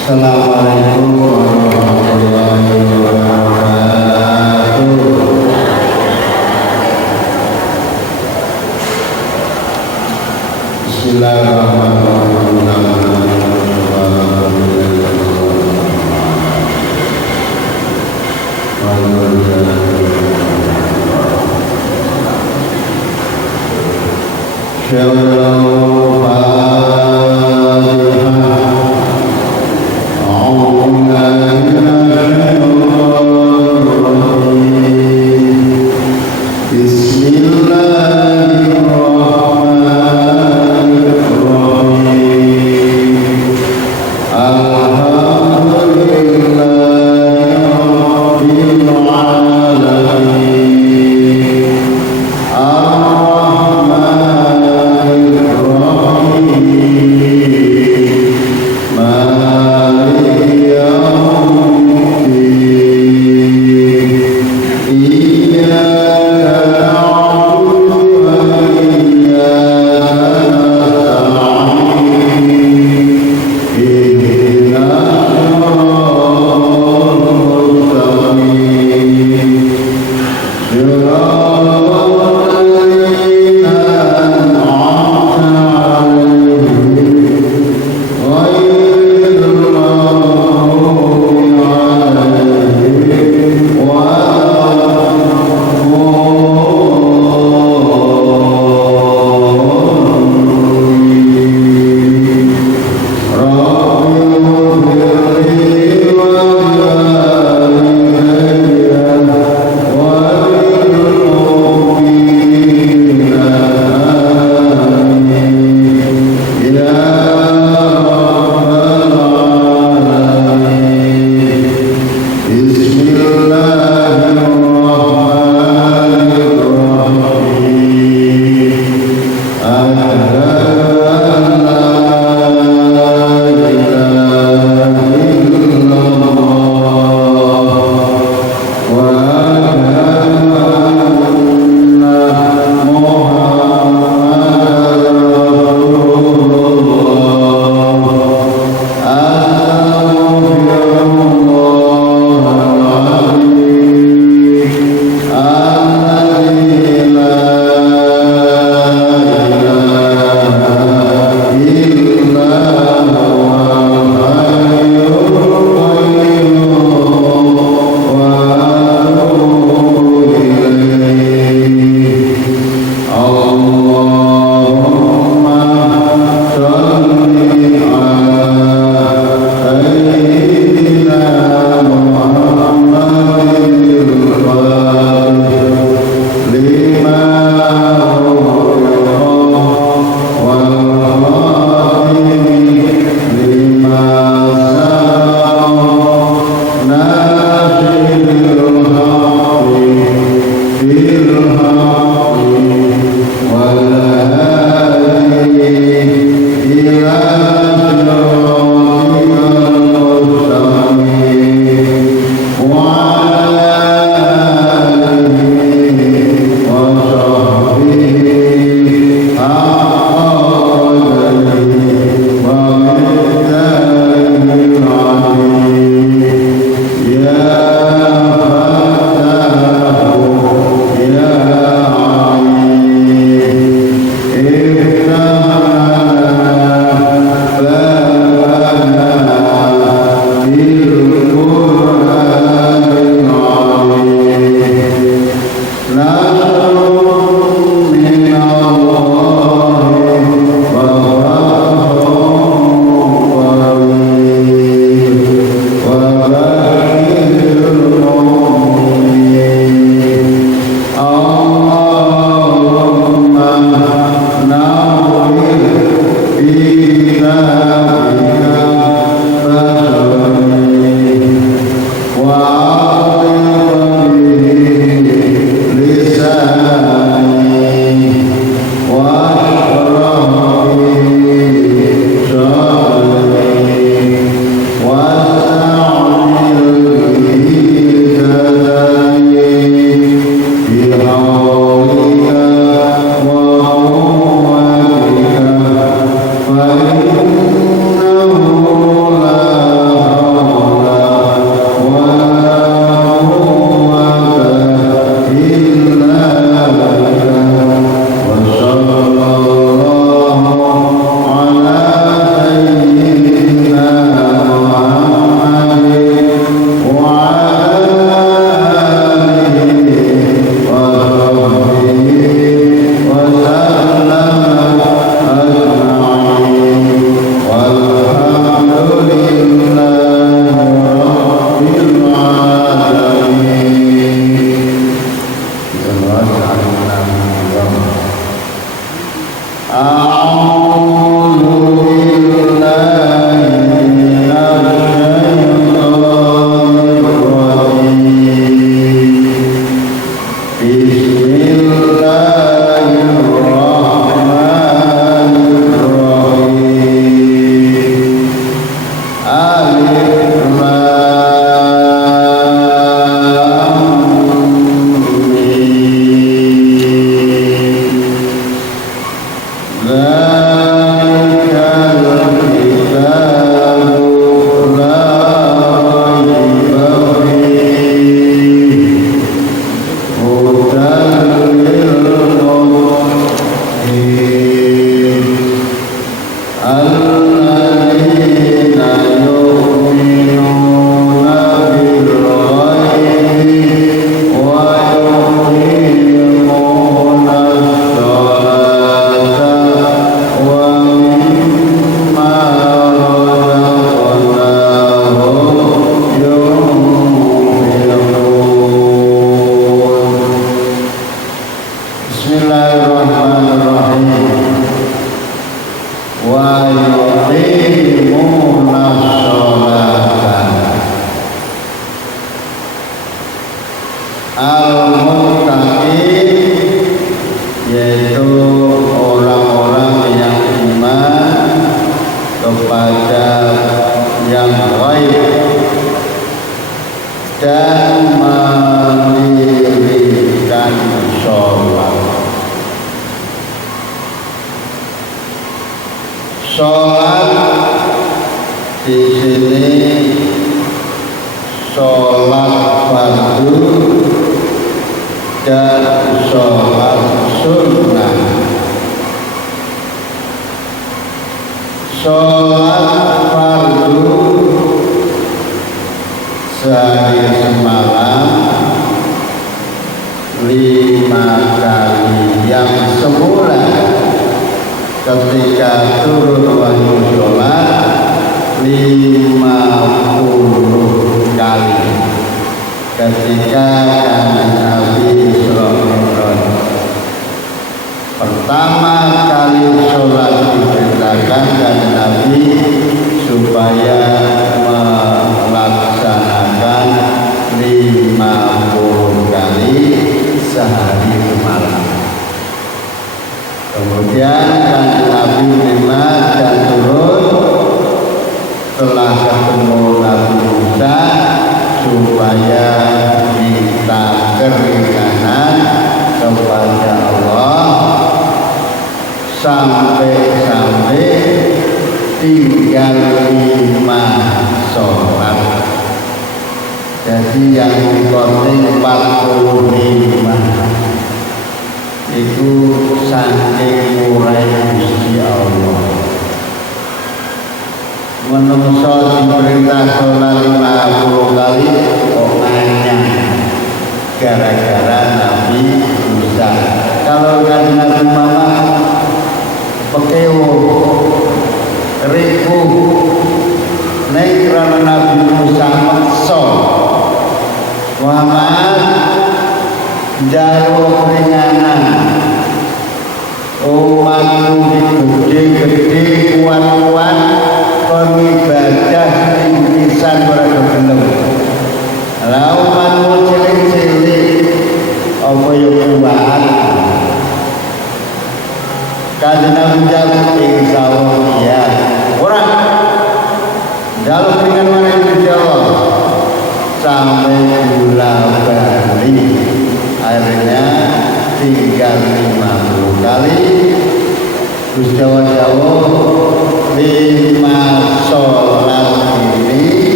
Assalamualaikum warahmatullahi wabarakatuh. Bismillahirrahmanirrahim.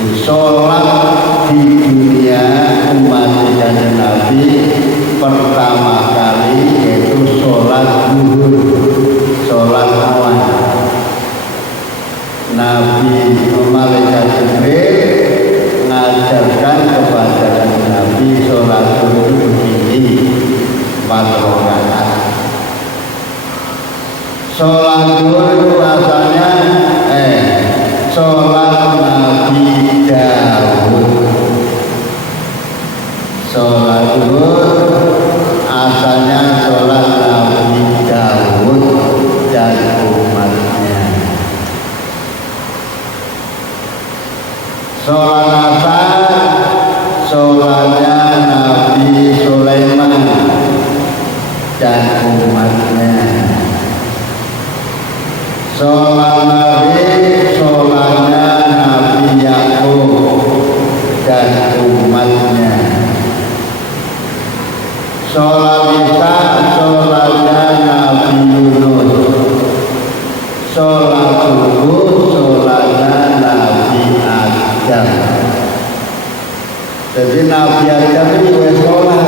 Sholat di dunia umat Nabi pertama kali yaitu sholat zuhur, sholat awal. Nabi Malaikat Jibril mengajarkan kepada Nabi sholat zuhur begini 4 rakaat. Sholat zuhur itu asalnya sholat Nabi Daud. Sholat zuhur asalnya sholat Nabi Daud dan umatnya. Sholat asar sholatnya Nabi Sulaiman dan umatnya. Sholat maghrib sholatnya Nabi Yakub dan umatnya. Sholat isya sholatnya Nabi Yunus. Sholat subuh sholatnya Nabi Adam. Jadi Nabi Adam itu juga sholat.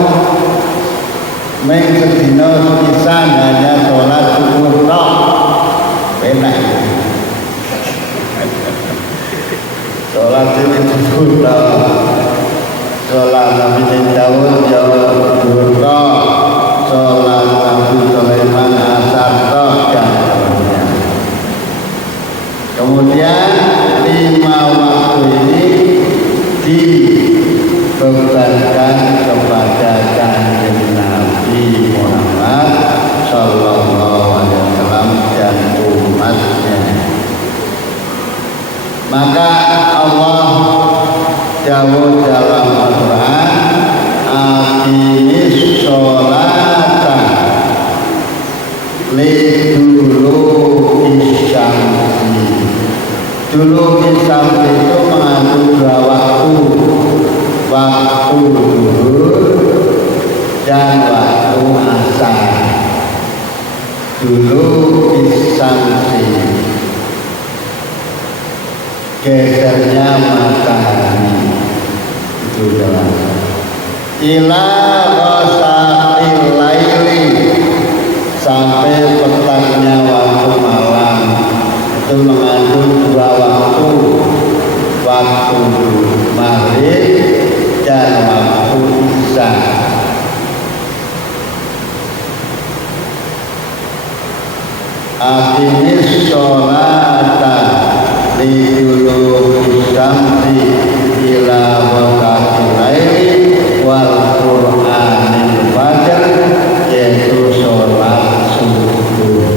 Meng sedina pisan hanya sholat subuh tok. Enak. Sholat ini subuh tok. Sholat Nabi Daud ya subuh tok. Sholat Nabi Sulaiman asar tok dan sebagainya. Kemudian 5 waktu ini dibebankan kepada Kanjeng Nabi Muhammad Sallallahu Alaihi Wasallam dan umatnya. Maka Allah jawab dalam Al-Quran, aqimis sholata liduluki syamsi. Duluki syamsi itu mengandung 2 waktu, waktu zuhur dan waktu asar. Duluki syamsi gesernya matahari itu dalam ila ghasaqil laili sampai petangnya waktu malam itu mengandung 2 waktu, waktu maghrib dan waktu isya. Aqimis sholata liduluki syamsi ila ghasaqil laili wal qur'anil fajr, yaitu sholat subuh.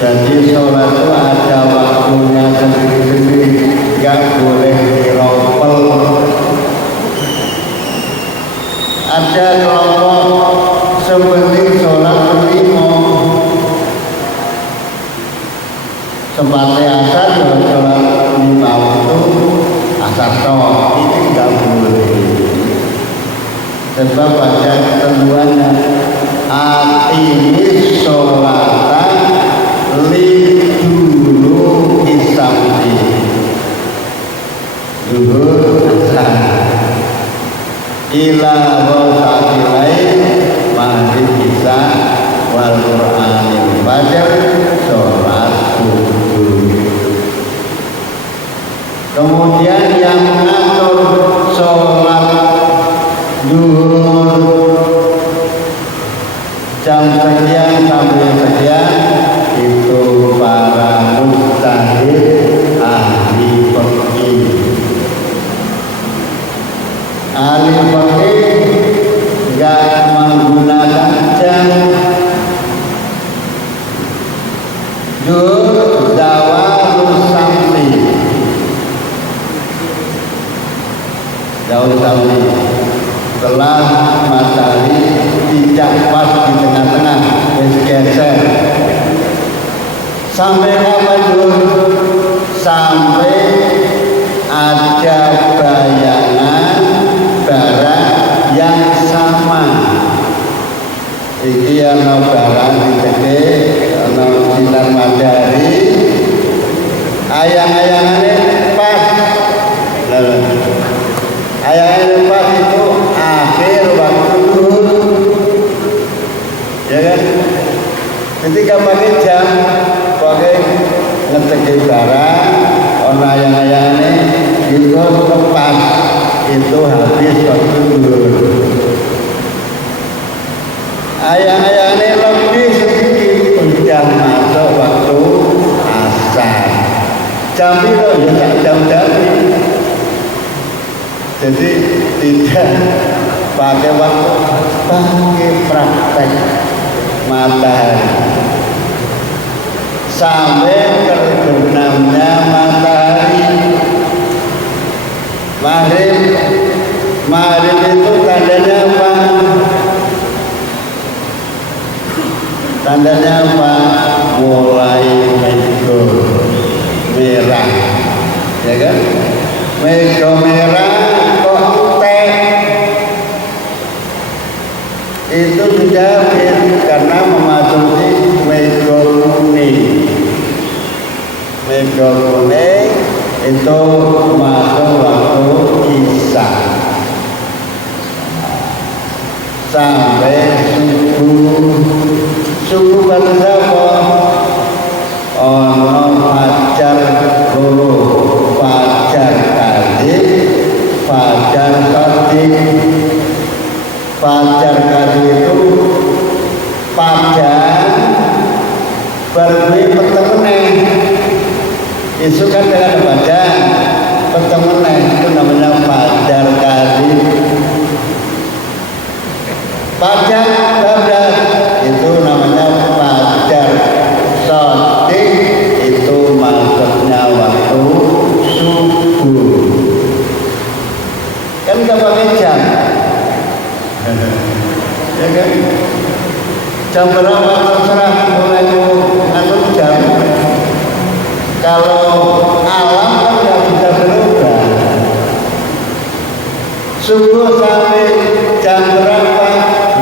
Jadi sholat itu ada waktunya sendiri-sendiri, gak boleh diropel. Ada kelompok seperti sholat kelima, sempatnya asar sholat 5 waktu asar toh, ini gak boleh. Sebab ada ketentuannya, aqimis sholatan liduluki syamsi, zuhur asar ila ghasaqil lail maghrib isya wal qur'anil fajr sholat subuh. Kemudian yang mengatur sholat zuhur jam sekian sampai sekian itu para mujtahid ahli fikih. Ahli fikih enggak menggunakan jam. Zuhur zawalus syamsi, zawalus syamsi setelah matahari tidak pas di tengah-tengah, geser. Sampai kapan dulu? Sampai ada bayangan barang yang sama. Iki ana barang gede, ana sinar matahari, ayang-ayangane pas barang ono ayang-ayangane itu tepat itu habis waktu dulu. Ayang-ayangane lebih sedikit sudah masuk waktu asar. Jam itu ya jam-jam. Jadi tidak pakai waktu, pakai praktek matahari sampai terbenamnya matahari. Maghrib itu tandanya apa? Tandanya apa? Mulai mego merah, ya kan? Mego merah kok teh itu sudah karena memasuki mego kuning. Mego kuning itu masuk waktu isya sampai subuh kata siapa? Ono fajar loro, fajar kadhib, fajar shadiq. Fajar kadhib itu fajar berdui pertemuan. Isu kan dengan fajar pertemuan itu namanya fajar kadhib. Fajar kadhib itu namanya fajar shadiq, itu maksudnya waktu subuh. Kan gak pakai jam, ya kan? Jam berapa terserah, mulai ngatur jam. Kalau alam kan gak bisa berubah. Subuh sampai jam berapa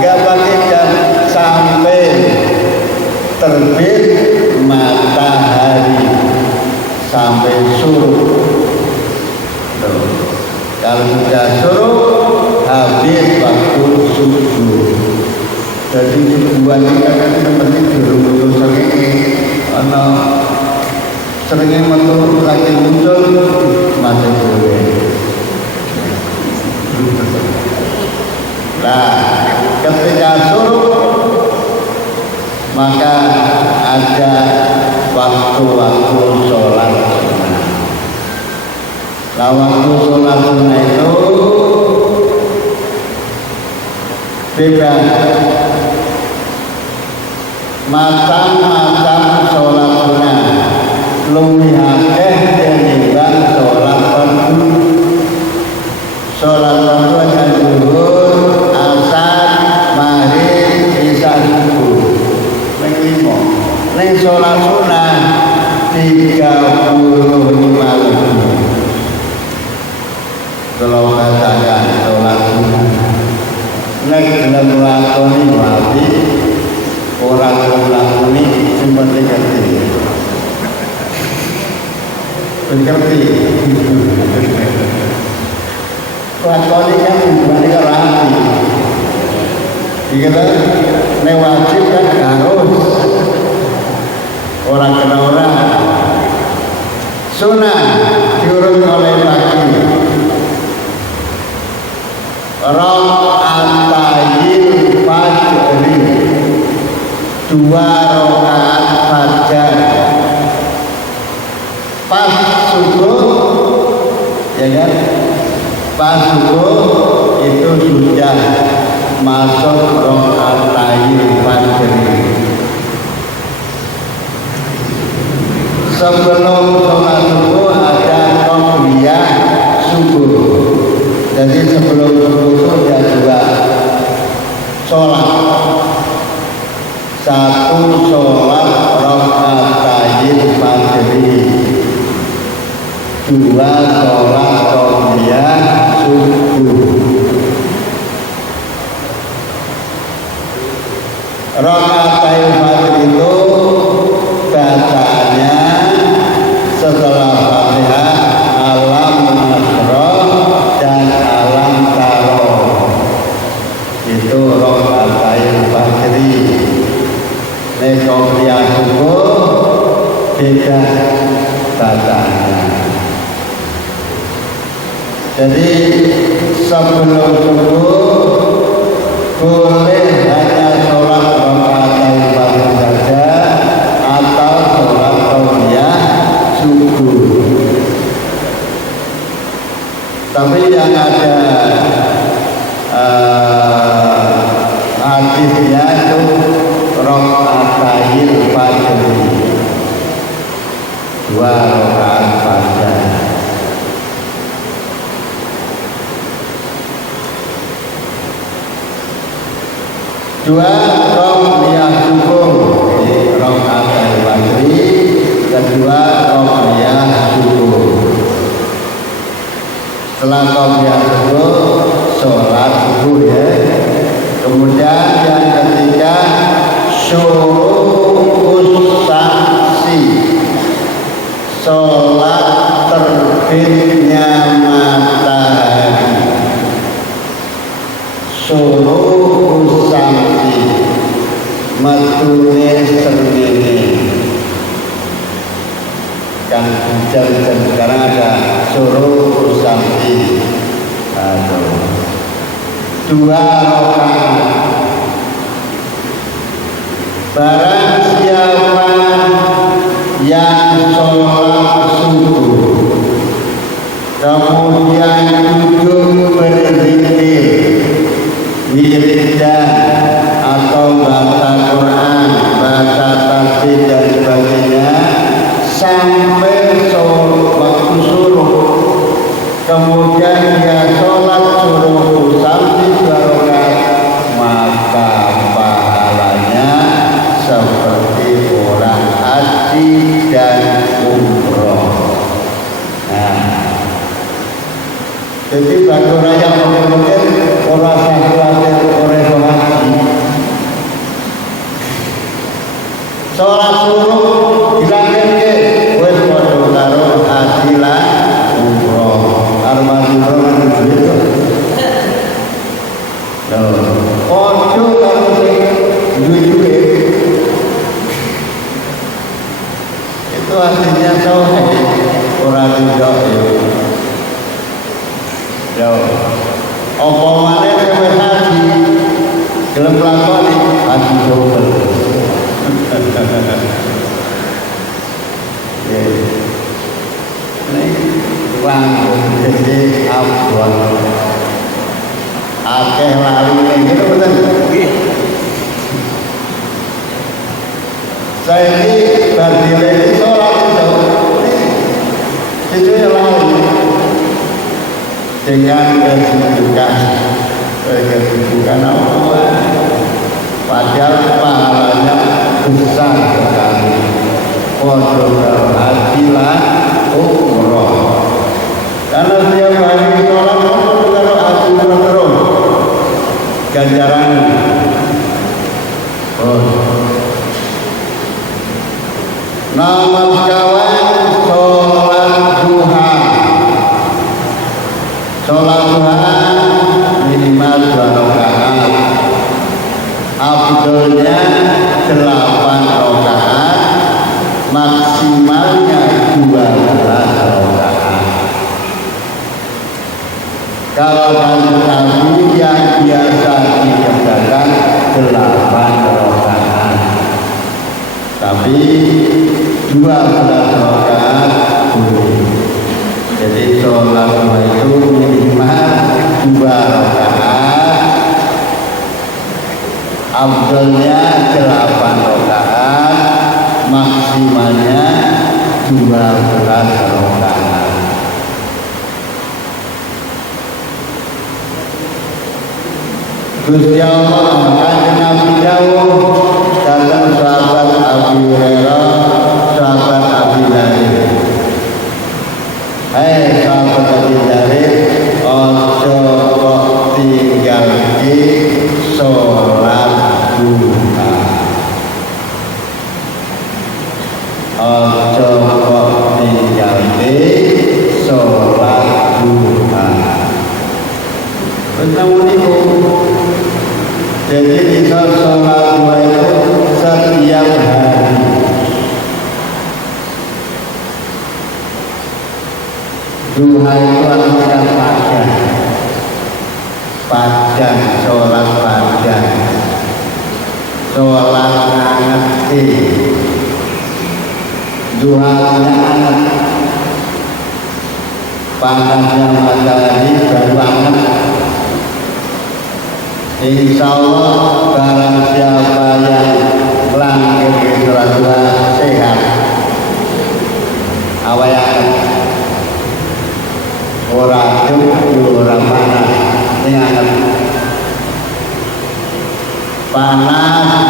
gak pakai jam, sampai terbit matahari sampai suruh. Kalau sudah suruh habis waktu subuh. Jadi subuhan ini kan seperti dulu karena seringnya metu lagi muncul mati dulu. Nah, ketika suruh maka ada waktu-waktu sholat sunnah. Nah, waktu sholat sunnah itu bebas, macam-macam sholat sunnah, luwih akeh tinimbang sholat fardu. Sholat fardu akan zuhur, asar, maghrib, isya, subuh. Ning sholat sunnah 35 ribu. Kalau katakan sholat sunnah, nek dalam lakoni mati orang lakoni seperti berkerti. Lakoni kan bukan lagi. Kita nek wajib kan harus. Orang kena orang sunnah diurut oleh laki rakaatayil fajri, 2 rakaat fajar pas subuh, ya kan? Pas subuh itu sudah masuk rakaatayil fajri. Sebelum sholat subuh ada qobliyah subuh. Jadi sebelum subuh itu ada 2 sholat. Satu sholat rakaatayil fajri, 2 sholat qobliyah subuh. Rakaatayil fajri itu bacaannya setelah Fatihah alam nasroh dan alam taroh. Itu rakaatayil fajri. Nek qobliyah subuh beda. Jadi sebelum subuh boleh hanya sholat rakaat pagi saja atau sholat qabliyah subuh. Tapi yang ada hadisnya itu rakaatil fajr, 2 rakaat fajar. Dua qabliyah subuh, jadi rakaatil fajr. Kedua qabliyah subuh. Setelah qabliyah subuh, sholat subuh ya. Kemudian yang ketiga syuruqus syamsi, sholat terbitnya matahari. Syuruqus syamsi, metune srengenge. Kan hujan sekarang ada syuruqus syamsi. Aduh. 2 rakaat. Barang siapa yang sholat subuh kemudian duduk berzikir, wiridan atau baca Quran, baca tasbih dan sebagainya sampai waktu suruh, kemudian dia sholat suruh sampai 2 rakaat, maka pahalanya seperti orang haji dan umroh. Nah, jadi bagi orang yang mungkin orang satu orang haji, sholat suruh dilanggar wes padha karo haji lan umroh. Arman umroh kan itu. Ojo karo sing duwe itu artinya tauhid, ora tidak ya. Yo, apa maneh kowe haji gelem lakoni haji double. Ya. Nek langkung jadi abon. Akeh lali ning gitu betul. Saya ini berdiri sholat itu yang lain dengan kesibukan Allah, padahal pahalanya besar sekali. Kodok haji lan umroh. Karena setiap hari sholat kalau haji terus ganjaran. Nomor kawan sholat duha. Sholat duha minimal 2 rakaat. Afdolnya 8 rakaat, maksimalnya 12 rakaat. Kalau Nabi yang biasa dikerjakan 8 rakaat, tapi 12 rakaat boleh. Jadi sholat itu minimal 2 rakaat, afdalnya 8 rakaat, maksimalnya 12 rakaat. Gusti Allah kanjeng Nabi dawuh dalam sahabat Abu Hurairah, sahabat Abi Dharir. Hai sahabat Abi Dharir, ojo kok tinggalke sholat duha. Ojo kok tinggalke sholat duha. Betul niku. Jadi kita sholat duha itu setiap hari. rakaat pajang sholat pajang sholat ngerti duanya anak panasnya matahari baru anget. Insya Allah barang siapa yang langit di sholat sehat awayan ora cukup ora panas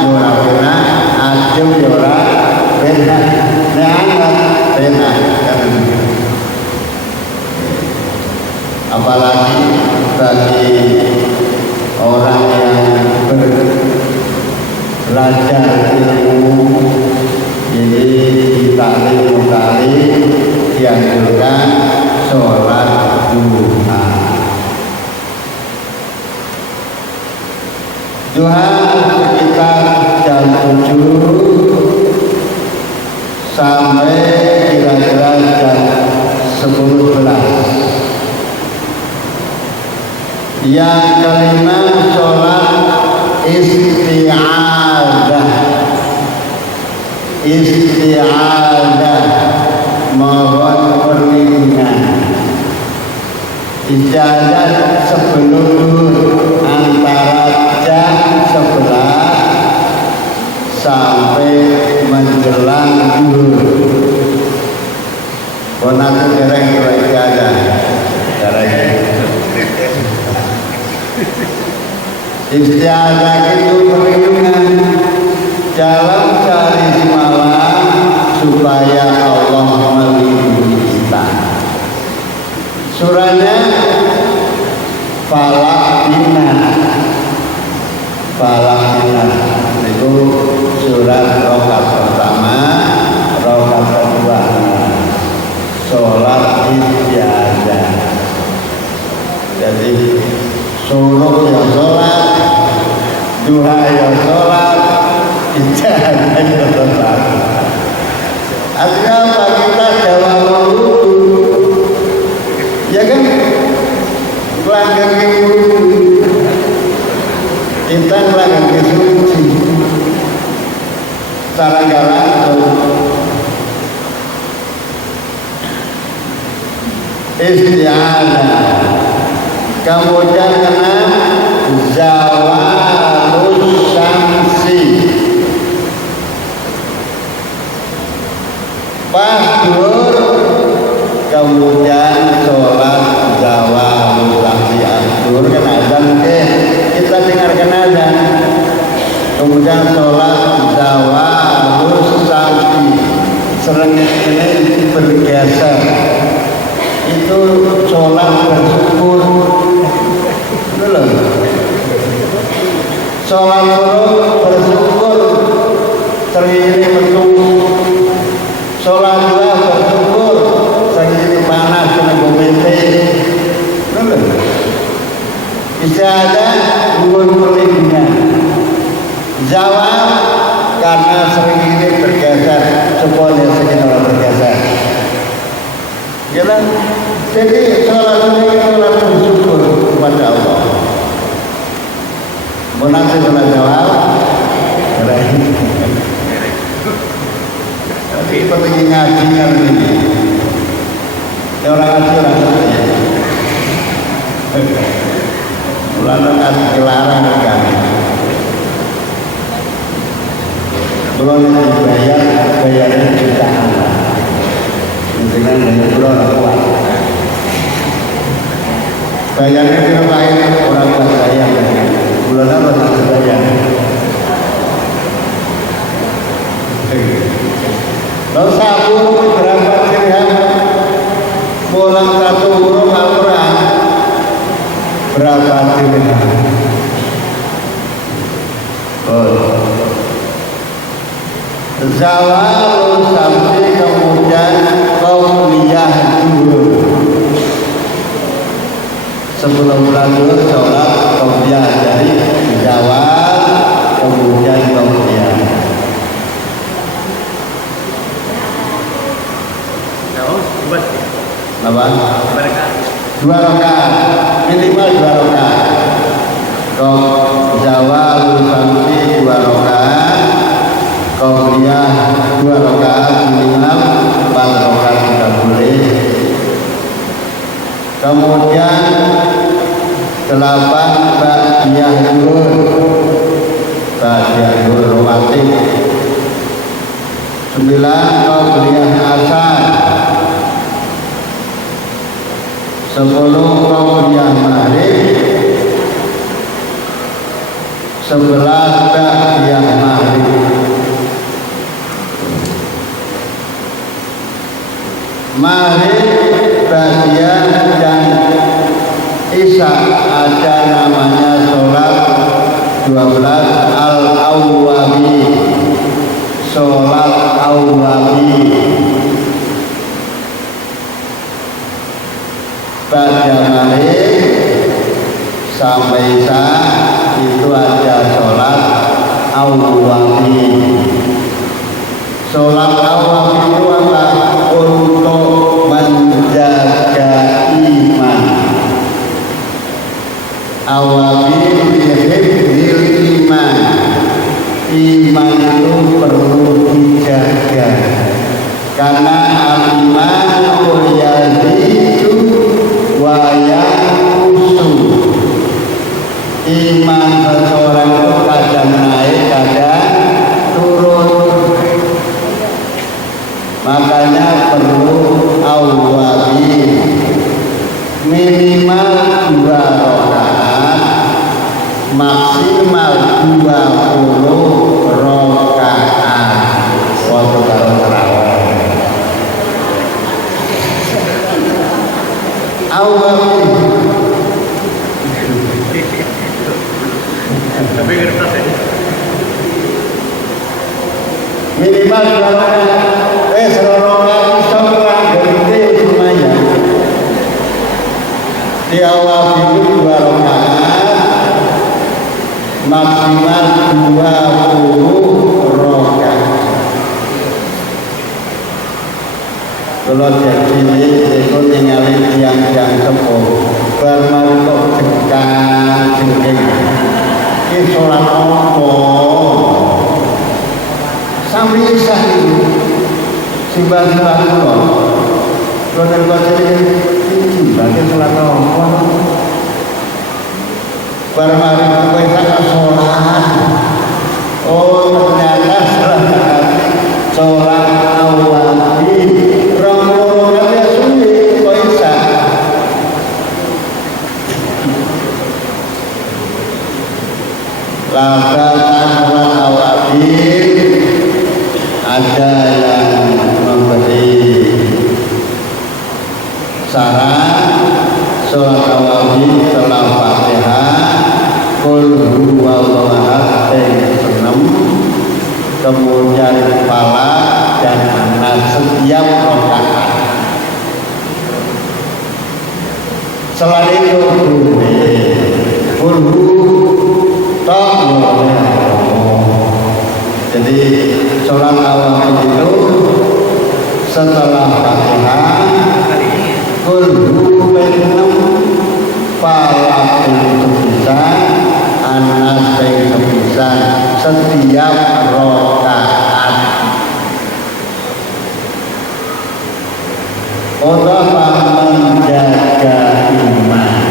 ora enak adem ora enak neangat enak apalagi bagi orang yang belajar ilmu ini ditali dianjurkan sholat duha. Duha sekitar jam 7 sampai kira-kira jam 11. Yang kelima sholat isti'adah mohon perlindungan isti'adah sebelum antara jam 11 sampai menjelang zuhur. Bonatu dereng isti'adah isti'adah itu perlindungan dalam sehari semalam supaya Allah melindungi kita. Surahnya Falaq Binas itu surat rakaat pertama, rakaat kedua sholat isti'adah. Jadi suruh ya sholat, duha ya sholat, isti'adah ya sholat. Artinya apa? Kita jawab wudu, ya kan? Pelanggar wudu, kita pelanggar suci. Cara jalan isti'adah. Kemudian kena zawalus syamsi, pasdur, kemudian sholat zawalus syamsi asdur kan azan kita dengarkan azan, kemudian sholat zawalus syamsi serengnya ini bergeser itu sholat bersyukur. Sholat bersyukur terini betul, sholat dua bersyukur terini panas kena bumete. Isti'adah bukan perlindungan, jawab karena sering ini bergeser supaya sering orang bergeser. Jalan. Jadi sholat ini sholat bersyukur kepada Allah. Menanti sholat jawab. Tapi penting ngaji kan ini. Orang ngaji orang ngerti. Mulanya ngaji kelarang kan. Belum bayarnya jutaan. Dengan banyak pulau kuat. Bayarnya kita bayar orang kuat bayar. Bulan apa tak bayar? Lalu sabu berapa dirham? Pulang satu huruf Al-Quran berapa dirham? Zawalus syamsi kemudian qauliyah zuhur. Sebelum zuhur sholat qauliyah dari zawal kemudian qauliyah. Apa? 2 rakaat, minimal 2 rakaat. Kok zawal sampai 2 rakaat, qobliyah 2 rakaat, minimal 4 rakaat sudah boleh. Kemudian 8 ba'diyah zuhur rawatib. 9 qobliyah asar. 10 qobliyah maghrib. 11 ba'diyah maghrib. Maghrib, ba'diyah dan isya ada namanya sholat 12 al-awwabi, sholat awwabi. Pada maghrib sampai isya itu ada sholat awwabi. Sholat awwabi itu apa? Untuk menjaga iman. Awwabi hifdzil iman. Iman itu perlu dijaga karena al-iman yazidu wa yanqusu. Iman seseorang itu kadang naik, kadang turun. Makanya perlu awwabi, minimal 2 rakaat, maksimal 20 rakaat. Waktu kalau terawih awwabi minimal 2 rakaat. Serorong seorang dari lumayan. Di awal itu 2 rakaat, maksimal 20 rakaat. Kalau jadi itu ningali tiang-tiang sepuh, bermantuk jengkang jengking. Ini sholat apa? Sampai isya itu. Simbang-simbang kula. Kula jadi simbang sholat apa? Bareng hari kowe sak sholat. Oh, ternyata sholat awwabi. Rong-rong ya suwi kok isa. Lakukan sholat awwabi ada yang memberi saran sholat awwabi setelah Fatihah qul huwallahu ahad 6, kemudian falaq dan anas setiap rakaat. Selain itu qul jadi sholat awwabi itu setelah Fatihah qul huwallahu falaq sepisan, anas sepisan setiap rakaat. Allah menjaga iman,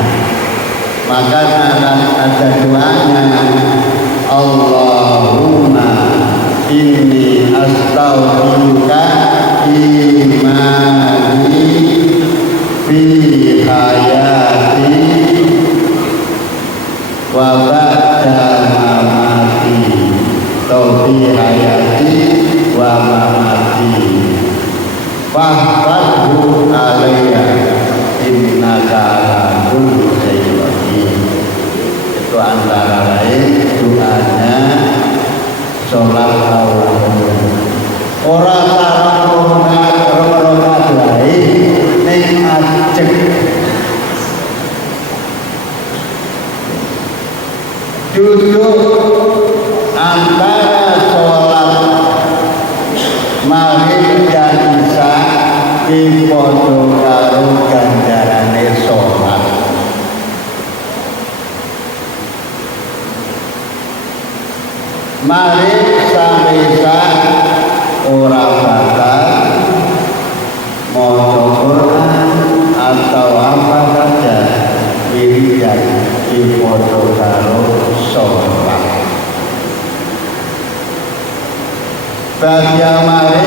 maka ada doanya, Allahumma inni astaghfiruka imani fi hayati wa ba'da mamati, fi hayati wa mamati fahfadhu alayya innaka ala kulli syai'in qadir. Itu antara lain doanya sholat awwabi. Orang sarang rokat lain ning ajeng duduk antara sholat maghrib dan isya di podo karo ganjarane sholat. mari samisa ora bakal maca Quran atau apa saja wiridan dipodo karo sholat. Badia mari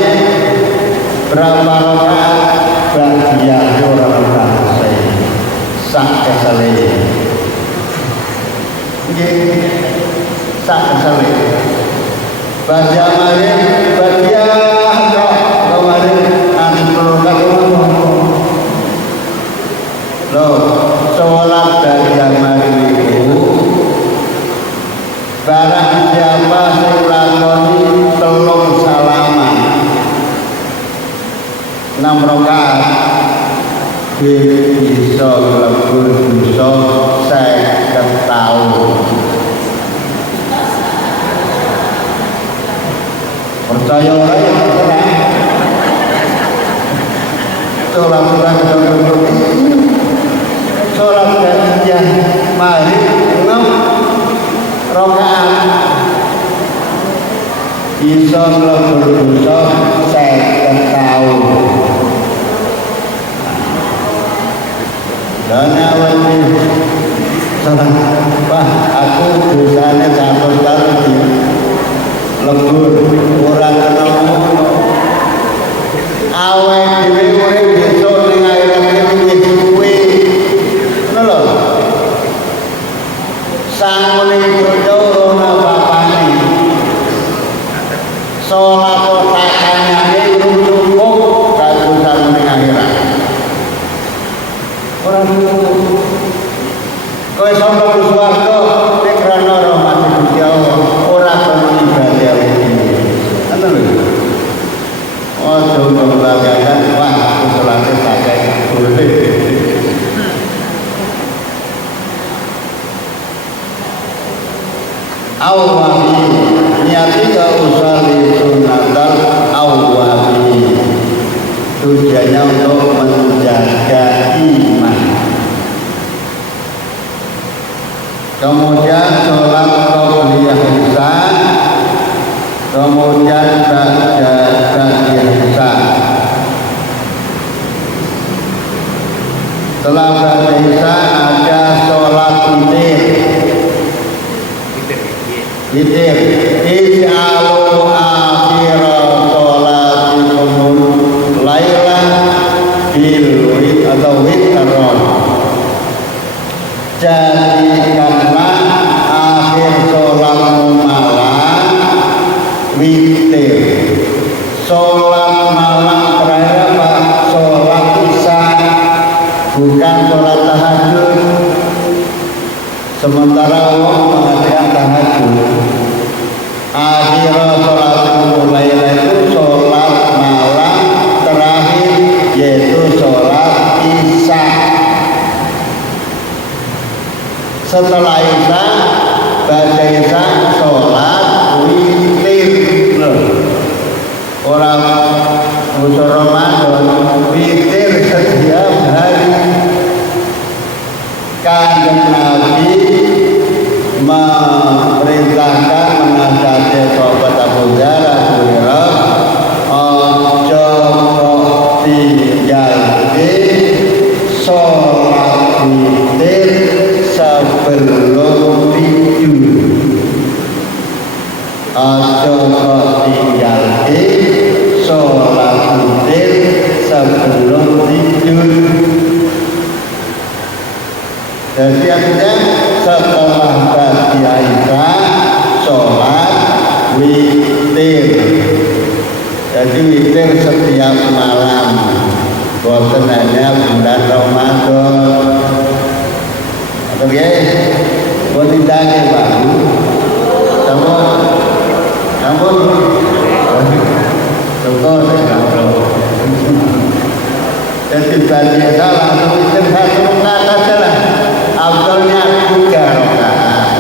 berapa rakaat badia ora rakaat sak kesale. Nggih, sak kesale. Badia mari badia kemarin anu loh, sholat badia mari itu barang siapa sing lakoni telung salaman 6 rakaat bisa lebur dosa 50 tahun. Percaya ora ya terang. Sholat badia mari 6 rakaat bisa lebur dosa 50 tahun. Dan awal ini wah aku dosanya satu kali lebur orang ketemu awal ini urip besok ning akhirat iki suwe ngono lho sangune dojo ora apa-apane sholat takanyane cukup kanggo sangune akhirat ora cukup kowe sampe swarga nek krana rahmat Gusti Allah ora perlu ibadah iki ngono lho ojo membanggakan wah aku sholatnya pakai boleh awabi niati ke usali sunatal awabi tujuannya untuk menjaga iman. Kemudian sholat qabliyah ihsan, kemudian ba'diyah ihsan. Setelah ba'diyah ihsan ada sholat witir. Ij'alu akhira sholatikum lailan bil wit atau witron. Jadikanlah akhir sholatmu malam witir. Sholat malam terakhir apa? Sholat isya, bukan sholat tahajud. Sementara Allah mengatakan tahajud. Akhir sholatmu lailan itu sholat malam terakhir, yaitu sholat isya. Setelah isya, baca isya, sholat witir. Orang bulan Ramadan witir setiap hari. Kanjeng Nabi memerintahkan menasihati sahabat Abu Dzar ojo tinggalke sholat witir sebelum tidur. Ojo tinggalke sholat witir sebelum tidur. Jadi artinya setelah ba'diyah isya sholat witir. Jadi witir setiap malam, boten hanya bulan Ramadan. Oke, buat tidak Pak. Namun, syukur jadi ba'diyah isya langsung witir satu rakaat saja lah. Afdalnya 3 rakaat,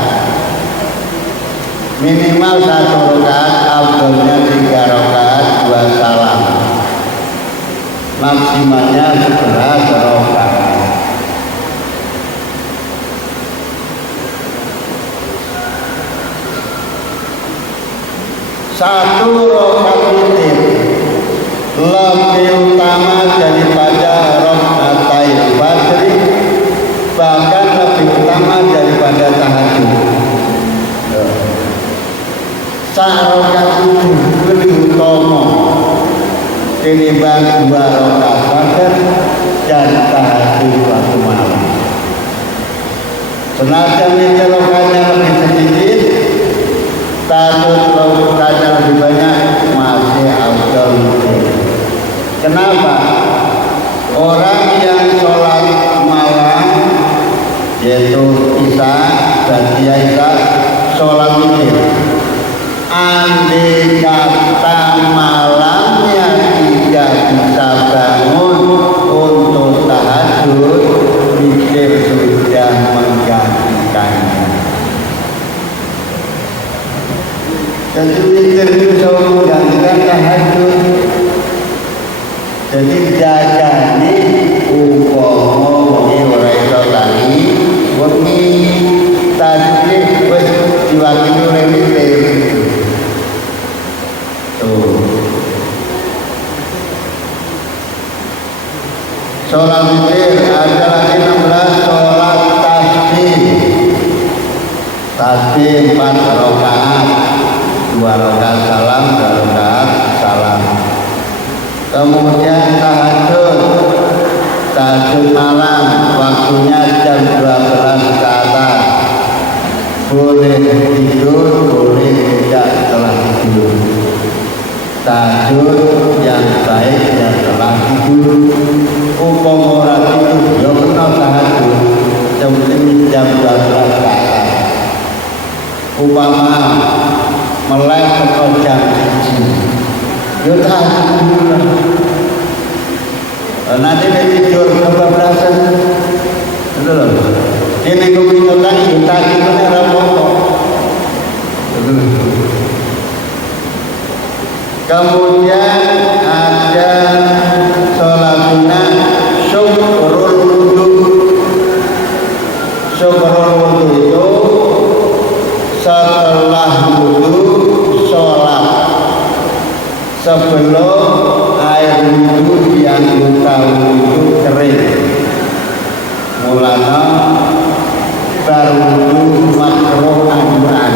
minimal 1 rakaat, afdalnya 3 rakaat 2 salam, maksimalnya 11 rakaat. satu rakaat witir lebih utama daripada rakaatain fajri, bahkan lebih utama daripada tahajud. Sak rakaat itu lebih utama tinimbang 2 rakaat fajar dan tahajud waktu malam. Senajan itu rakaatnya lebih sedikit, tahajud rakaatnya lebih banyak, masih afdal. Kenapa? Orang yang sholat malam yaitu isya dan isya sholat witir, andai kata malamnya tidak bisa bangun untuk tahajud, witir sudah menggantikannya. Jadi witir itu menggantikan tahajud. Jadi jaga nih umpama wengi ora iso tani, wengi tadi wis diwakili oleh witir. Sholat witir ada lagi 16 sholat tasbih. Tasbih 4 rakaat, 2 rakaat salam, 2 rakaat salam. Kemudian tahajud malam waktunya jam 12 ke atas. Boleh tidur, boleh tidak setelah tidur. Tahajud yang baik dan setelah tidur. Umpama ora tidur, ya kena tahajud jam 12 ke atas. Umpama melek ke jam 1, ya tahajud. Nanti tidur kebablasan, betul loh. Ini kebetulan kita ini rapopo. Kemudian ada sholat sunnah syukrul wudu. Syukrul wudu itu setelah wudu sholat, sebelum air wudu yang kita wudu kering. Mulanya berwudu makruh anuan.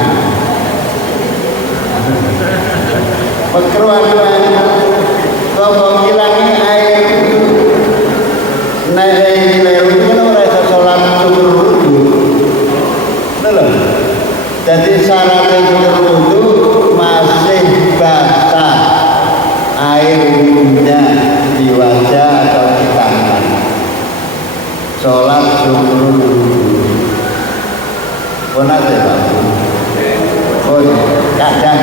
Makruh anuan. Kalau hilangnya air wudu, naik wudu kan orang bisa sholat syukur wudu. Belum. Jadi syaratnya syukur wudu masih basah air wudunya di wajah atau di tangan. Sholat syukur wudu. Benar ya Pak? Oh kadang.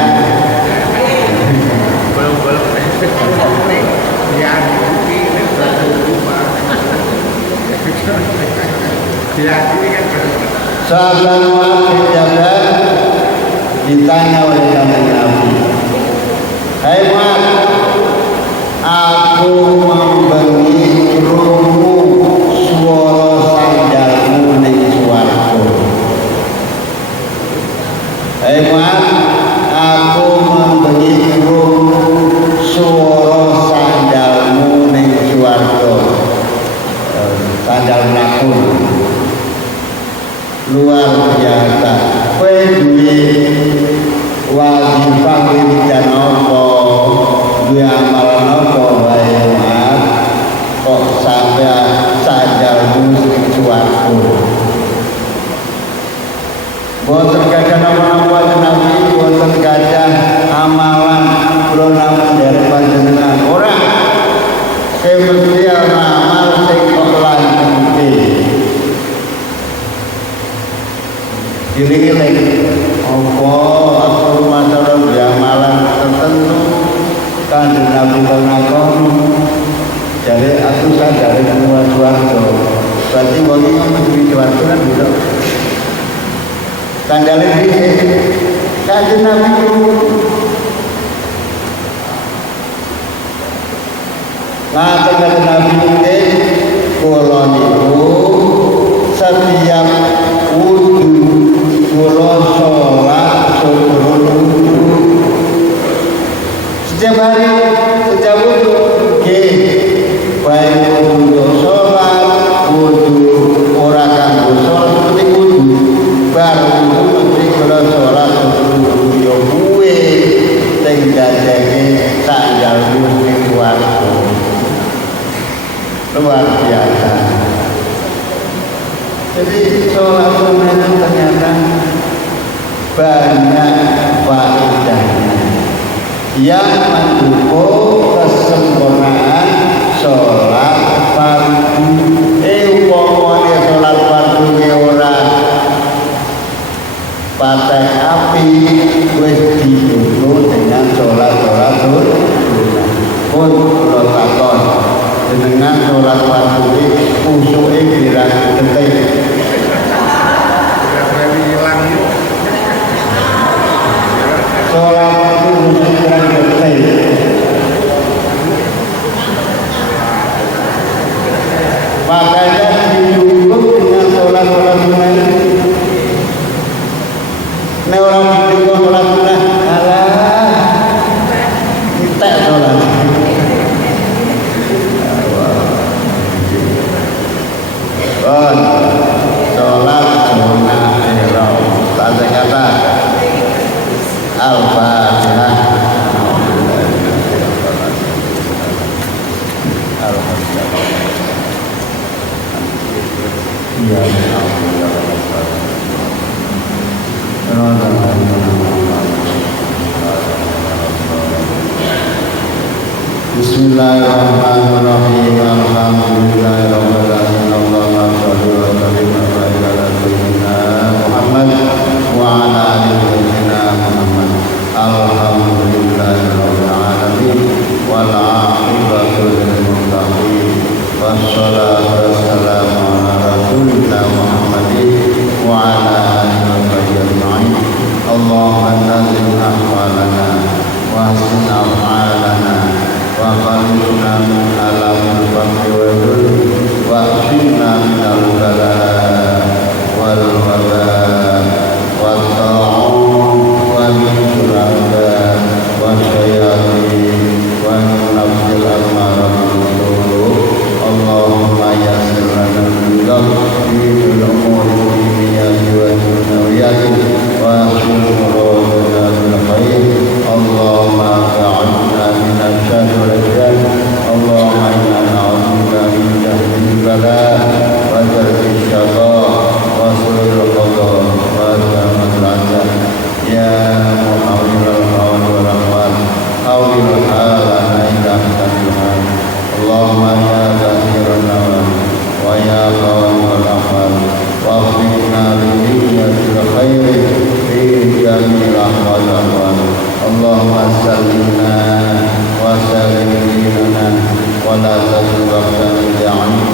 Sahabat Mu'adz bin Jabal ditanya oleh Nabi, "Hai Mu'adz, aku membengi krungu swara sandalmu ning swarga." Hai Mu'adz, aku membengi krungu swara sandalmu ning swarga. Sandal mlaku. Luar biasa. Kowe duwe wajibah wiridan apa, duwe amalan apa wae Mas, kok sampai sandalmu sing swarga. Boten gadah napa-napa Nabi, boten gadah amalan kula namung dari panjenengan. Ora sing mesti ana amal sing kok lanjute. Giling-giling apa aku masalah amalan tertentu kanjeng Nabi ngakon. Jadi aku sadar semua swarga. Berarti wong iki swarga kan bisa. Sandale iki kanjeng Nabi ngaten Nabi iki kula niku setiap wudu kula sholat syukur wudu sholat sunnah itu ternyata banyak faedahnya yang mendukung kesempurnaan sholat fardu. Umpamane sholat fardu ki ora patek api wis didukung dengan sholat sunnah. Pun kula takon jenengan sholat fardu iki usuke pirang detik? Sholat fardu usuk pirang detik? Makanya didukung dengan sholat sunnah. Nek orang didukung sholat sunnah, alah entek sholat. Sholat sunnah ikhram. Tak kata Al-Fatihah. Iya, Bismillahirrahmanirrahim. Alhamdulillahirrahmanirrahim. Allahumma shalli wa sallim ala sayyidina Muhammad wa ala ali sayyidina Muhammad. Alhamdulillahirabbil alamin wal 'aqibatu lil muttaqin. Wassalatu wassalamu ala rasulina Muhammadin wa ala alihi wa sahbihi ajma'in. Allahumma nazzil ahwalana wa hasin af'alana wa khalisna min alamil faqri wa dhulli wa akhirna min al-bala wal waba wa ta'un wa min surada wa syayatin wa min nafsil amaratul su'u. Allahumma yassir lana al-rizq fi al-umuri diniyati wa dunyawiyati wa akhir muradana bil khair. Allahumma a'inna min asy-syarri wal rijal. Allahumma inna na'udzubika min jahdil bala wa darki syaqa wa su'il qada wa samatul azab. Ya muhawwilal hawl wal aqwal hawwil halana ila ahsanil. Allahumma ya kathiran nawal wa ya qawwal afal wafiqna li niyyatil khairi fi jami'il ahwal ahwal. Allahumma sallimna wa sallim dinana wa la tazwaqna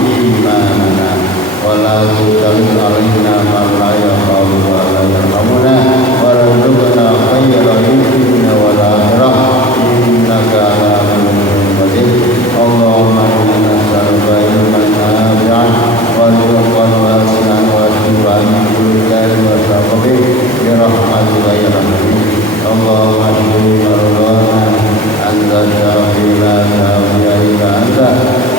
imanana wa la tusallit alaina man la yakhafu wa la yarhamuna warzuqna khayra dunya wal akhirah innaka ala kulli syai'in qadir. Allahumma inna nas'aluka ilman nafi'an wa rizqan wasi'an wa shifaan min kulli da'in wa saqamin bi rahmatika ya rahim. Allahumma shfi maradana anta syafi la syafi'a illa anta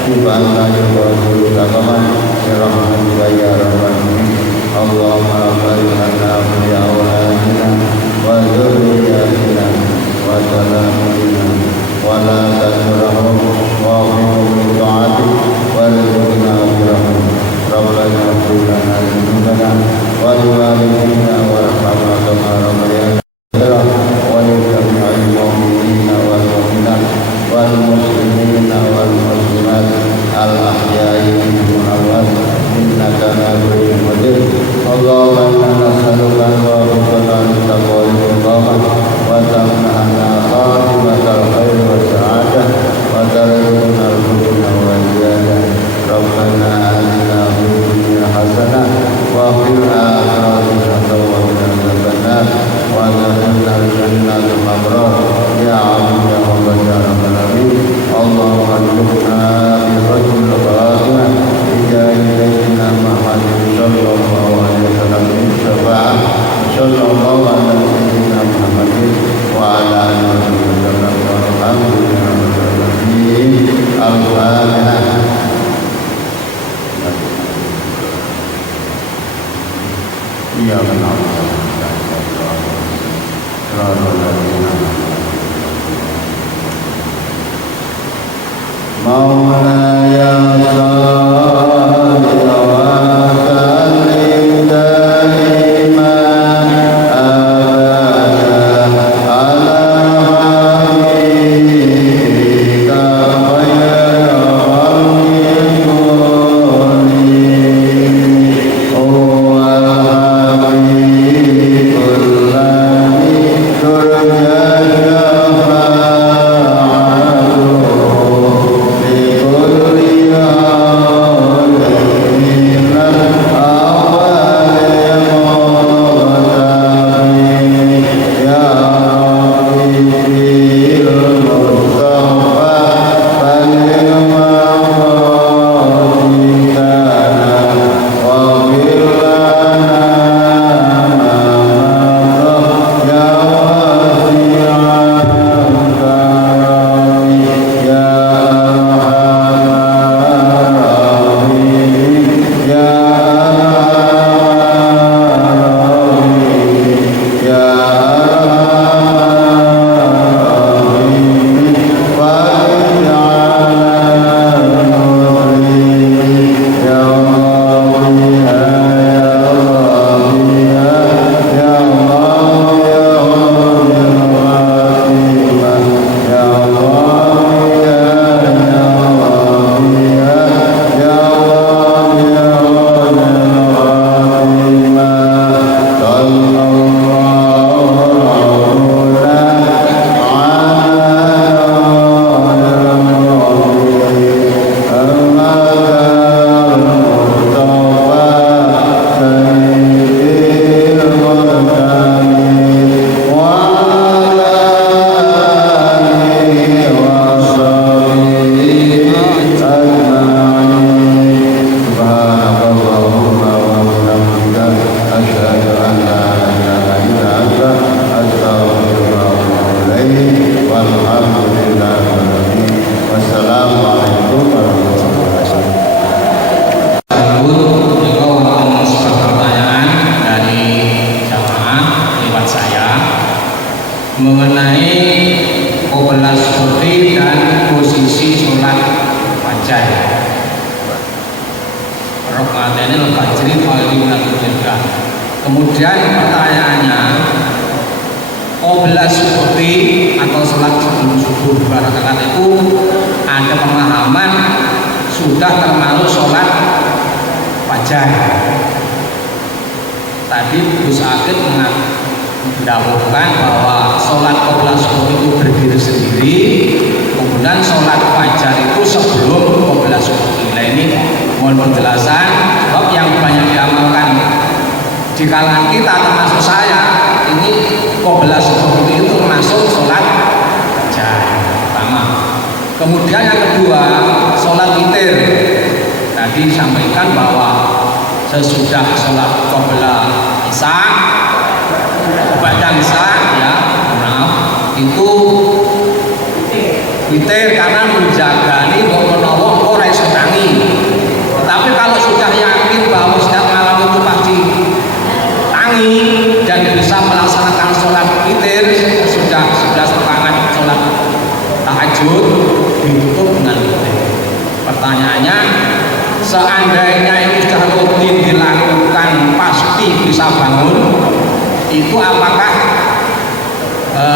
shifaan la yughadiru saqaman bi rahmatika ya rahim. Allahumma barik lana fi awladina wa dhurriyyatina wa salamina wa la tajrahum wa qihum min ta'atik warzuqna birahim. Rabbana ighfir lana dhunubana wa li walidina warhamna kama rabbayana wa li jami'il mu'minina wal mu'minat wal muslimina wal muslimat al ahya'i minhum wal amwat innaka ala kulli syai'in qadir. Allahumma inna nas'aluka al-tawfiqa wa al-istiqamah wa tamna'na khatimatal khair wa sa'adah wa tarzuqna al-husna wa ziyadah. Rabbana atina fid dunya hasanah wa fil akhirati hasanah wa qina adzabannar wa adkhilna al-jannatal abrar ya 'azim ya rabbal alamin. Allahumma arzuqna bi husnil khatimah bi sayyidina Muhammadin sallallahu alaihi wasallam bi syafa'ah sallallahu alaihi sayyidina Muhammadin wa ala alihi wa sallam wa alhamdulillahi al-Fatihah. Iya benar. Maulaya salli wa sallim mengenai qobla syuhri dan posisi sholat fajar. Rakaat ini al-fajri khairun. Kemudian pertanyaannya, qobla syuhri atau sholat sebelum subuh 2 rakaat itu ada pemahaman sudah termasuk sholat fajar. Tadi Gus Akid mendahulukan bahwa sholat qobla subuh itu berdiri sendiri, kemudian sholat fajar itu sebelum qobla subuh. Nah ini mohon penjelasan, sebab yang banyak diamalkan di kalangan kita termasuk saya, ini qobla subuh itu termasuk sholat fajar pertama. Kemudian yang kedua, sholat witir. Tadi disampaikan bahwa sesudah sholat qobla isya, ba'da isya ya, itu witir karena menjagani menawa ora iso tangi. Tetapi kalau sudah yakin bahwa setiap malam itu pasti tangi dan bisa melaksanakan sholat witir sudah semangat sholat tahajud ditutup dengan witir. Pertanyaannya, seandainya ini sudah rutin dilakukan pasti bisa bangun, itu apakah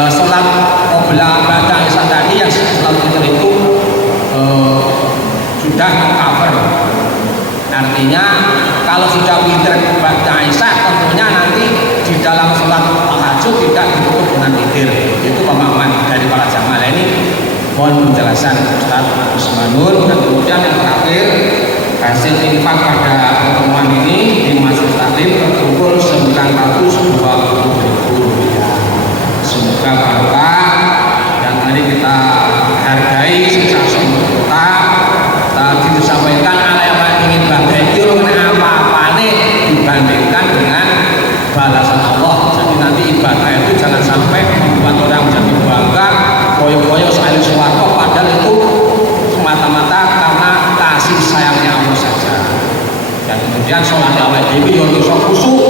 sholat qobla ba'da isya tadi yang sholat witir itu sudah cover? Artinya kalau sudah witir ba'da isya tentunya nanti di dalam sholat tahajud tidak ditutup dengan witir. Itu pemahaman dari para jamaah. Ini mohon penjelasan Ustaz Usmanur. Dan kemudian yang terakhir, hasil infak pada pertemuan ini di Masjid Taklim terkumpul 920.000 rupiah. Semoga barokah dan tadi kita hargai secara sempurna. Tadi disampaikan ada yang ingin bagai kilo apa-apa nih dibandingkan dengan balasan Allah. Jadi nanti ibadah itu jangan sampai membuat orang menjadi bangga koyo-koyo sekali suwargo, padahal itu semata-mata karena kasih sayangnya Allah saja. Dan kemudian sholat awal dewi yang bisa khusyuk.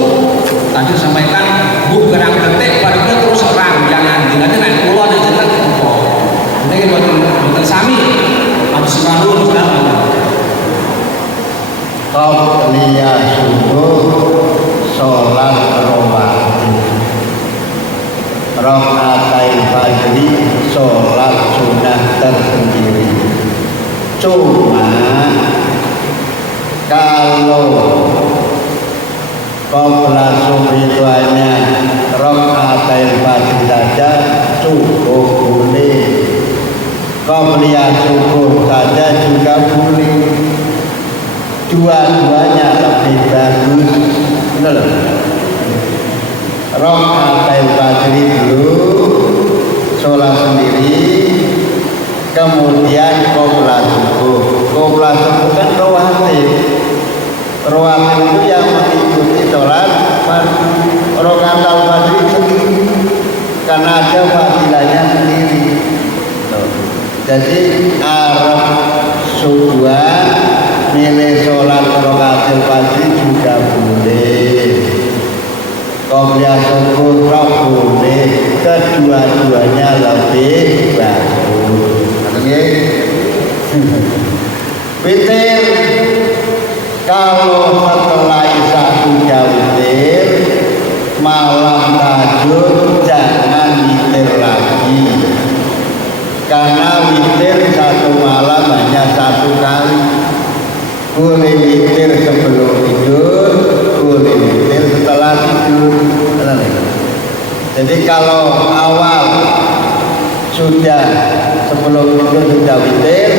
Tadi disampaikan bu gerang detik baru terus serang jangan dengan pulau dan jalan itu. Ini betul sami harus selalu Qobliya subuh sholat rawatib, rakaatain fajri sholat sunnah tersendiri. Cuma kalau qobla subuh itu hanya rakaatain fajri saja cukup boleh. Qobliya subuh saja juga boleh. Dua-duanya lebih bagus. Betul. Rakaatain fajri dulu sholat sendiri, kemudian qobla subuh. Qobla subuh kan rawatib. Rawatib itu yang mengikuti sholat rakaatul fajri sendiri, karena ada fadilahnya sendiri. Jadi Arab subuhan milih sholat rakaatul fajri juga boleh. Qobliya subuh boleh, kedua-duanya lebih bagus. Witir, kalau setelah isya sudah witir, malam tahajud jangan witir lagi, karena witir satu malam hanya satu kali. Boleh witir sebelum tidur, boleh witir setelah tidur. Jadi kalau awal sudah sebelum tidur sudah witir,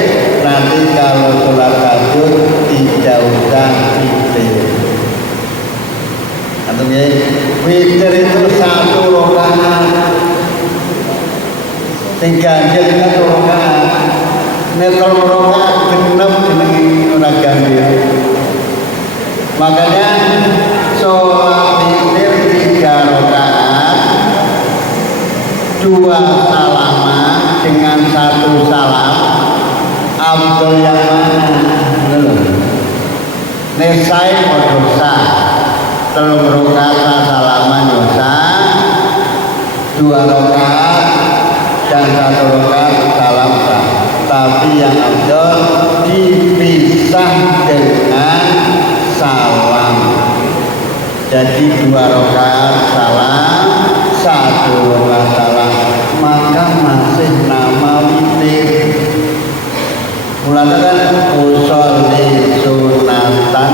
nanti kalau sholat tahajud tidak usah witir. Artinya witir itu satu rakaat, ganjil kan rakaat. Netral rakaat genep jenenge ora ganjil. Makanya sholat witir 3 rakaat, 2 salaman dengan 1 salam. Abdul yang mana? Nesai dosa 3 rakaat salaman dosa, 2 rakaat kemudian 1 rakaat salam sah. Tapi yang afdal dipisah dengan salam. Jadi 2 rakaat salam, 1 rakaat salam, maka masih nama witir. Mulanya kan usolli sunatan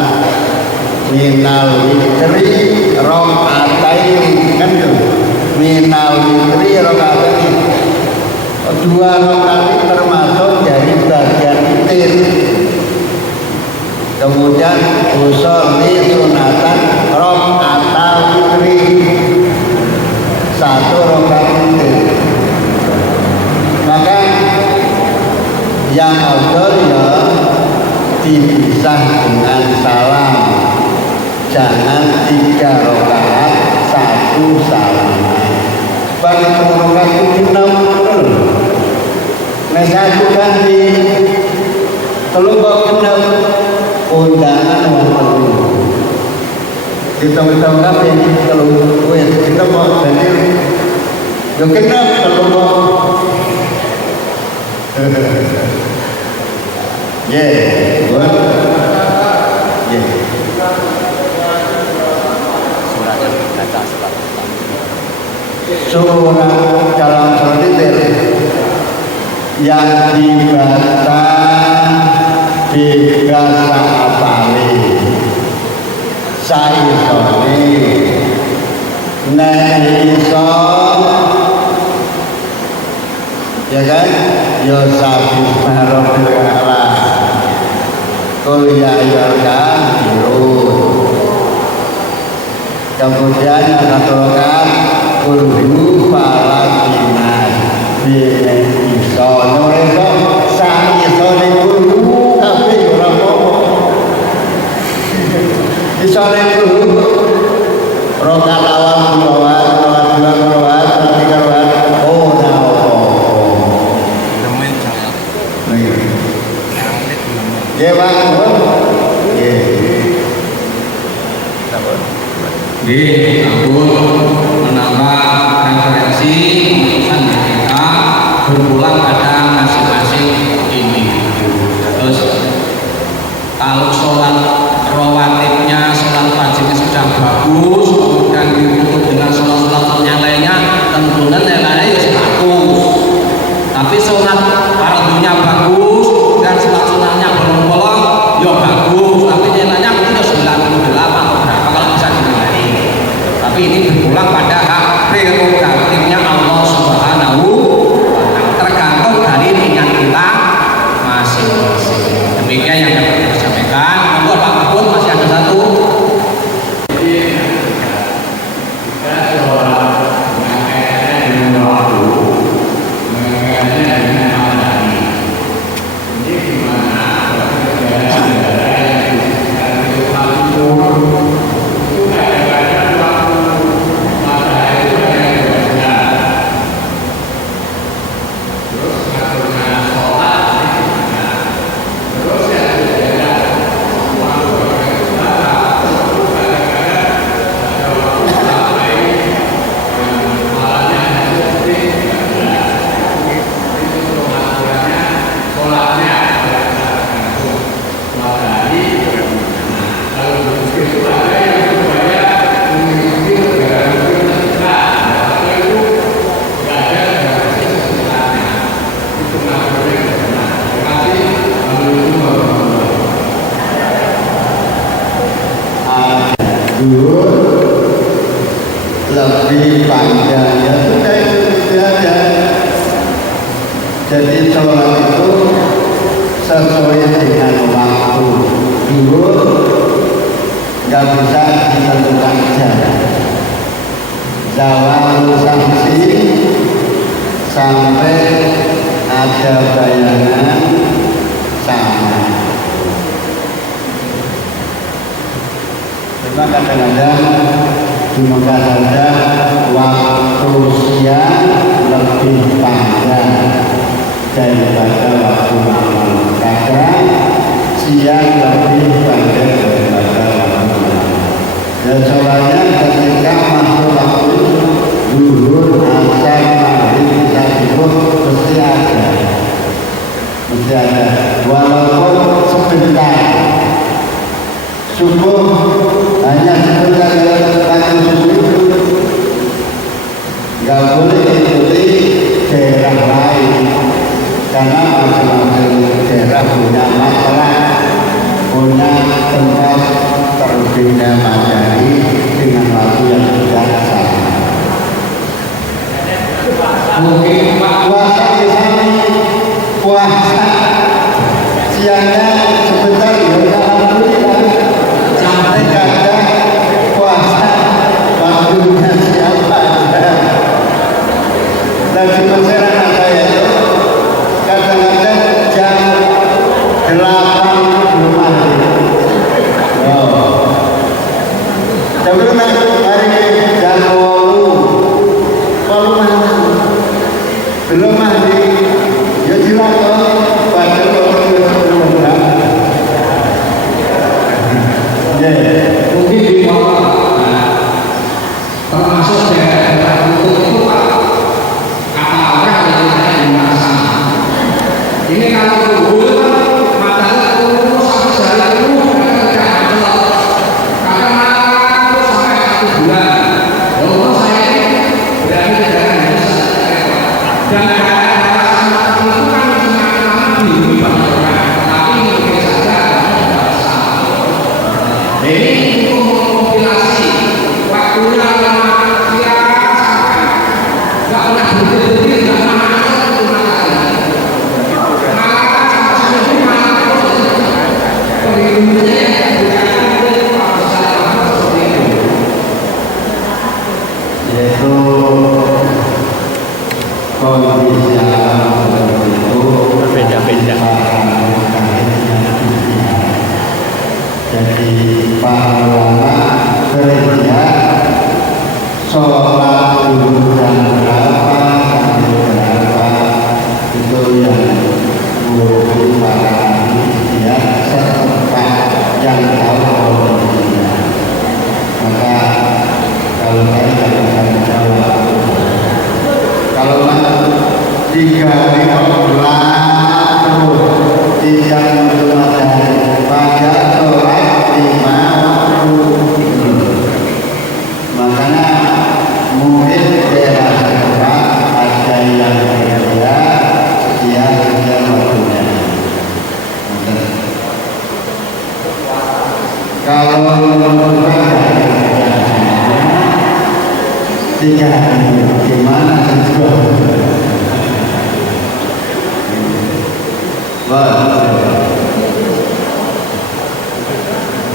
minal witri rokataini kan tuh, minal witri rokataini. 2 rakaat termasuk dari bagian witir. Kemudian usolli sunatan rokatal witri, 1 rakaat witir. Maka yang afdal ya dipisah dengan salam, jangan 3 rakaat 1 salam. Bagi rakaat itu 6. Nah 1 ganti 3 kok genep undangan wong 3. Hitung-hitung kabeh 3 wis kita mau dadi yo genep 3 kok. Buat Surat yang dibaca surat dalam surat witir yang dibaca bebas apale saisone nek iso ya kan ya sabis marofil ala kuliah yorkan kemudian yang 1 rakaat kulhu falakinan bilen iso nore sang iso ning kulhu kabeh ora apa-apa iso ning kulhu rakaat awal kulawat rakaat 2 kulawat rakaat 3 kulawat ora apa-apa demen jangan ya Bang ya Nggih, ampun menambah referensi keputusan mereka berpulang pada masing-masing individu. Terus kalau sholat rawatibnya, sholat wajibnya sudah bagus, kemudian ditutup dengan sholat-sholat yang lainnya, tentunya nilainya ya 100. Tapi sholat fardunya bagus dan sholat sunahnya bolong-bolong, ya bagus, tapi nilainya mungkin 98 atau berapa kalau bisa dinilai. Tapi ini berpulang pada hak prerogatifnya Allah Subhanahu wa Ta'ala, tergantung dari niat kita masing-masing. Demikian yang dapat kita sampaikan. Monggo Pak Kabut, masih ada 1. lebih panjang ya sudah itu aja. Jadi sholat itu sesuai dengan waktu. Dulu nggak bisa ditentukan jam. Zawal samsi sampai ada bayangan sama. Cuma kadang-kadang di Mekah saja waktu siang lebih panjang daripada waktu malam. Kadang siang lebih panjang daripada waktu malam. Dan soalnya ketika masuk waktu zuhur, asar, maghrib, isya, subuh istiadah walaupun sebentar. Subuh hanya sebentar lagi subuh, nggak boleh ikuti daerah lain karena masing-masing daerah punya masalah, punya tempat berbeda materi dengan waktu yang bijaksana. Mungkin Pak Puasa di sini puasa siangnya sebentar ya alhamdulillah. Sampai kadang puasa waktunya siapa aja. Dan di masyarakat saya itu kadang-kadang jam 8 belum mandi. Oh. Jam berapa hari ini? Jam 8 belum mandi. Ya silakan pada waktu belum berangkat. mungkin di bawah termasuk daerah tertutup itu Pak, kata orang yang saya merasa ini kalau dulu kan matanya turun sampai jalan itu tidak anjlok, kadang terus sampai 1 bulan. Walaupun saya ini berarti tidak bisa dan daerah semacam itu kan semakin lama dihuni banyak orang, tapi mungkin saja tidak salah. Jadi untuk mengkompilasi waktunya lama kira-kira sampai nggak pernah berhenti, nggak pernah masuk ke rumah lagi. Malah sampai sini malah terus penghitungannya yang diberikan oleh Pak Besar seperti itu. Yaitu kondisi alam seperti itu Berbeda-beda. Jadi para ulama gereja sholat dulu jam berapa sampai berapa itu yang guru para dia setempat yang tahu kondisinya. Maka kalau saya akan jawab, kalau 3 tidak untuk matahari pada sholat 5 makanya mungkin daerah tempat ada yang berbeda dia sudah waktunya. Kalau menurut saya 3 hari gimana sih?